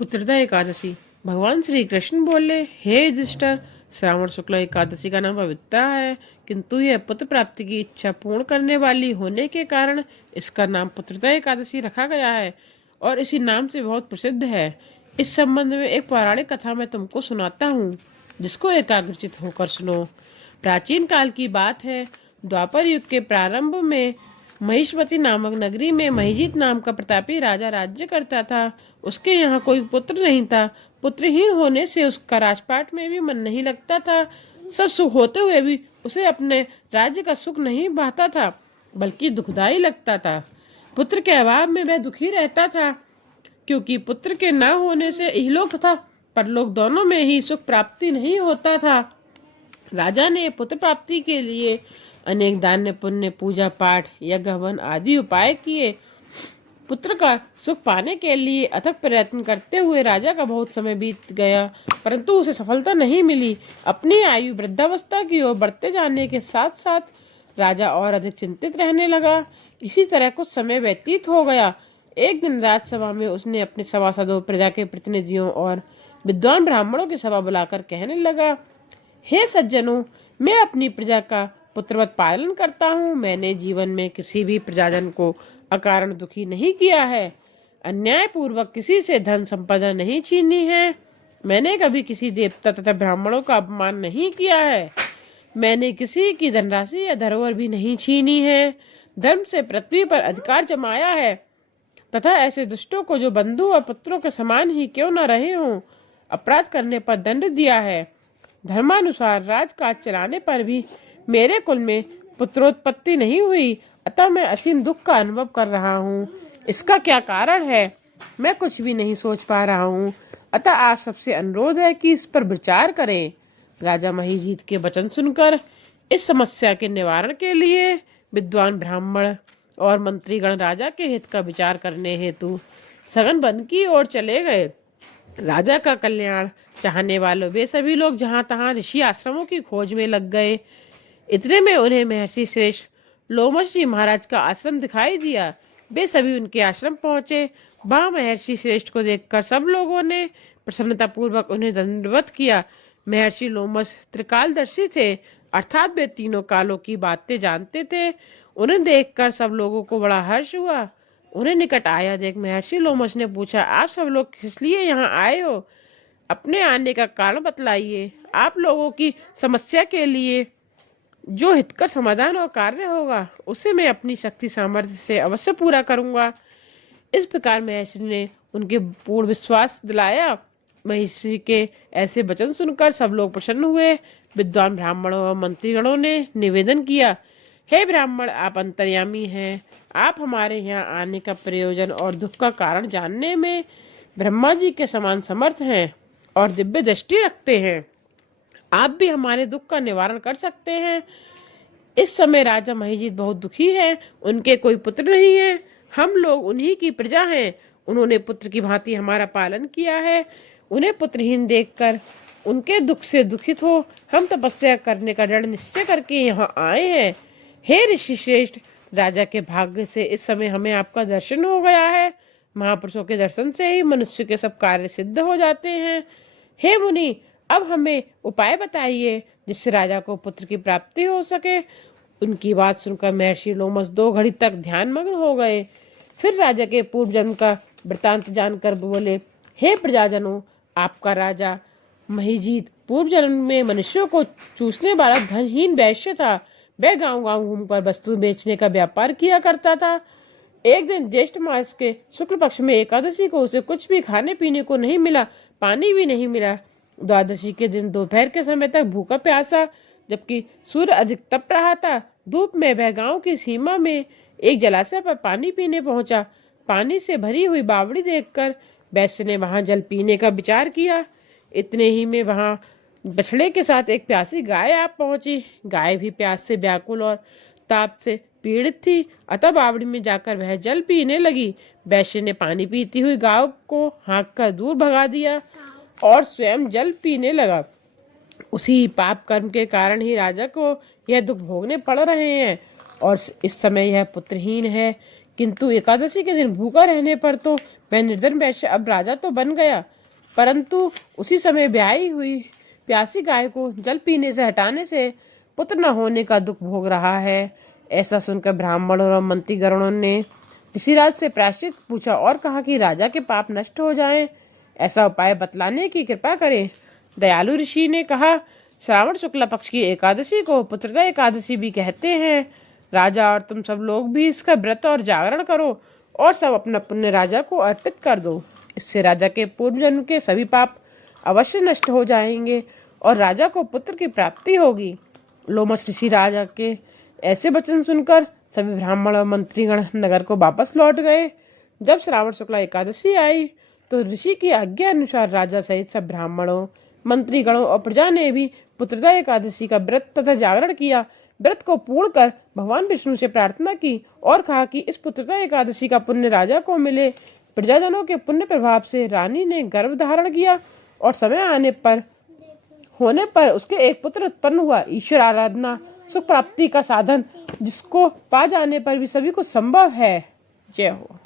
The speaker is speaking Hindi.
पुत्रदा एकादशी। भगवान श्री कृष्ण बोले, हे युधिष्ठिर, श्रावण शुक्ल एकादशी का नाम पवित्र है, किंतु यह पुत्र प्राप्ति की इच्छा पूर्ण करने वाली होने के कारण इसका नाम पुत्रदा एकादशी रखा गया है और इसी नाम से बहुत प्रसिद्ध है। इस संबंध में एक पौराणिक कथा मैं तुमको सुनाता हूँ, जिसको एकाग्रचित होकर सुनो। प्राचीन काल की बात है। द्वापर युग के प्रारंभ में महिष्मती नामक नगरी में महिजीत नाम का प्रतापी राजा राज्य करता था। उसके यहाँ कोई पुत्र नहीं था। पुत्रहीन होने से उसका राजपाट में भी मन नहीं लगता था। सब सुख होते हुए भी उसे अपने राज्य का सुख नहीं भाता था, बल्कि दुखदाई लगता था। पुत्र के अभाव में वह दुखी रहता था, क्योंकि पुत्र के न होने से इहलोक तथा परलोक दोनों में ही सुख प्राप्ति नहीं होता था। राजा ने पुत्र प्राप्ति के लिए अनेक दान पुण्य, पूजा पाठ, यज्ञ हवन आदि उपाय किए। पुत्र का सुख पाने के लिए अथक प्रयत्न करते हुए राजा का बहुत समय बीत गया, परंतु उसे सफलता नहीं मिली। अपनी आयु वृद्धावस्था की ओर बढ़ते जाने के साथ साथ राजा और अधिक चिंतित रहने लगा। इसी तरह कुछ समय व्यतीत हो गया। एक दिन राजसभा में उसने अपने सभासदों, प्रजा के प्रतिनिधियों और विद्वान ब्राह्मणों की सभा बुलाकर कहने लगा, हे सज्जनों, मैं अपनी प्रजा का पुत्रवत पालन करता हूँ। मैंने जीवन में किसी भी प्रजाजन को अकारण दुखी नहीं किया है, अन्याय पूर्वक किसी से धन संपदा नहीं छीनी है। मैंने कभी किसी देवता तथा ब्राह्मणों का अपमान नहीं किया है। मैंने किसी की धनराशि या धरोहर भी नहीं छीनी है। धर्म से पृथ्वी पर अधिकार जमाया है तथा ऐसे दुष्टों को, जो बंधु और पुत्रों के समान ही क्यों न रहे हों, अपराध करने पर दंड दिया है। धर्मानुसार राजकाज चलाने पर भी मेरे कुल में पुत्रोत्पत्ति नहीं हुई, अतः मैं असीम दुख का अनुभव कर रहा हूँ। इसका क्या कारण है, मैं कुछ भी नहीं सोच पा रहा हूँ। अतः आप सबसे अनुरोध है कि इस पर विचार करें। राजा महिजीत के वचन सुनकर इस समस्या के निवारण के लिए विद्वान ब्राह्मण और मंत्रीगण राजा के हित का विचार करने हेतु सघन वन की ओर चले गए। राजा का कल्याण चाहने वालों वे सभी लोग जहां तहां ऋषि आश्रमों की खोज में लग गए। इतने में उन्हें महर्षि श्रेष्ठ लोमश जी महाराज का आश्रम दिखाई दिया। वे सभी उनके आश्रम पहुंचे। वहां महर्षि श्रेष्ठ को देखकर सब लोगों ने प्रसन्नता पूर्वक उन्हें दंडवत किया। महर्षि लोमश त्रिकालदर्शी थे, अर्थात वे तीनों कालों की बातें जानते थे। उन्हें देखकर सब लोगों को बड़ा हर्ष हुआ। उन्हें निकट आया देख महर्षि लोमश ने पूछा, आप सब लोग किस लिए यहाँ आए हो? अपने आने का कारण बतलाइए। आप लोगों की समस्या के लिए जो हितकर समाधान और कार्य होगा, उसे मैं अपनी शक्ति सामर्थ्य से अवश्य पूरा करूंगा। इस प्रकार महर्षि ने उनके पूर्ण विश्वास दिलाया। महर्षि के ऐसे वचन सुनकर सब लोग प्रसन्न हुए। विद्वान ब्राह्मणों और मंत्रीगणों ने निवेदन किया, हे ब्राह्मण, आप अंतर्यामी हैं। आप हमारे यहाँ आने का प्रयोजन और दुख का कारण जानने में ब्रह्मा जी के समान समर्थ हैं और दिव्य दृष्टि रखते हैं। आप भी हमारे दुख का निवारण कर सकते हैं। इस समय राजा महिजीत बहुत दुखी है। उनके कोई पुत्र नहीं है। हम लोग उन्हीं की प्रजा हैं। उन्होंने पुत्र की भांति हमारा पालन किया है। उन्हें पुत्रहीन देखकर उनके दुख से दुखित हो हम तपस्या करने का दृढ़ निश्चय करके यहाँ आए हैं। हे ऋषि श्रेष्ठ, राजा के भाग्य से इस समय हमें आपका दर्शन हो गया है। महापुरुषों के दर्शन से ही मनुष्य के सब कार्य सिद्ध हो जाते हैं। हे मुनि, अब हमें उपाय बताइए जिससे राजा को पुत्र की प्राप्ति हो सके। उनकी बात सुनकर महर्षि लोमश 2 घड़ी तक ध्यान मग्न हो गए। फिर राजा के पूर्व जन्म का वृतांत जानकर बोले, हे प्रजाजनों, आपका राजा महिजीत पूर्व जन्म में मनुष्यों को चूसने वाला धनहीन वैश्य था। वह गांव गांव घूमकर वस्तु बेचने का व्यापार किया करता था। एक दिन ज्येष्ठ मास के शुक्ल पक्ष में एकादशी को उसे कुछ भी खाने पीने को नहीं मिला, पानी भी नहीं मिला। द्वादशी के दिन दोपहर के समय तक भूखा प्यासा, जबकि सूर्य अधिक तप रहा था। धूप में वह गांव की सीमा में एक जलाशय पर पानी पीने पहुंचा। पानी से भरी हुई बावड़ी देखकर वैश्य ने वहां जल पीने का विचार किया। इतने ही में वहां बछड़े के साथ एक प्यासी गाय आ पहुंची। गाय भी प्यास से व्याकुल और ताप से पीड़ित थी, अतः बावड़ी में जाकर वह जल पीने लगी। वैश्य ने पानी पीती हुई गाय को हाँक कर दूर भगा दिया और स्वयं जल पीने लगा। उसी पाप कर्म के कारण ही राजा को यह दुख भोगने पड़ रहे हैं और इस समय यह पुत्रहीन है। किंतु एकादशी के दिन भूखा रहने पर तो वह निर्धन वैश्य अब राजा तो बन गया, परंतु उसी समय ब्याही हुई प्यासी गाय को जल पीने से हटाने से पुत्र न होने का दुख भोग रहा है। ऐसा सुनकर ब्राह्मण और मंत्रीगणों ने ऋषिराज से प्रायश्चित पूछा और कहा कि राजा के पाप नष्ट हो जाएं, ऐसा उपाय बतलाने की कृपा करें। दयालु ऋषि ने कहा, श्रावण शुक्ल पक्ष की एकादशी को पुत्रदा एकादशी भी कहते हैं। राजा और तुम सब लोग भी इसका व्रत और जागरण करो और सब अपना पुण्य राजा को अर्पित कर दो। इससे राजा के पूर्व जन्म के सभी पाप अवश्य नष्ट हो जाएंगे और राजा को पुत्र की प्राप्ति होगी। लोमस ऋषि राजा के ऐसे वचन सुनकर सभी ब्राह्मण और मंत्रीगण नगर को वापस लौट गए। जब श्रावण शुक्ला एकादशी आई तो ऋषि की आज्ञा अनुसार राजा सहित सब ब्राह्मणों, मंत्रीगणों और प्रजा ने भी पुत्रदा एकादशी का व्रत तथा जागरण किया। व्रत को पूर्ण कर भगवान विष्णु से प्रार्थना की और कहा कि इस पुत्रदा एकादशी का पुण्य राजा को मिले। प्रजाजनों के पुण्य प्रभाव से रानी ने गर्भ धारण किया और समय होने पर उसके एक पुत्र उत्पन्न हुआ। ईश्वर आराधना सुख प्राप्ति का साधन, जिसको पा जाने पर भी सभी कुछ संभव है। जय हो।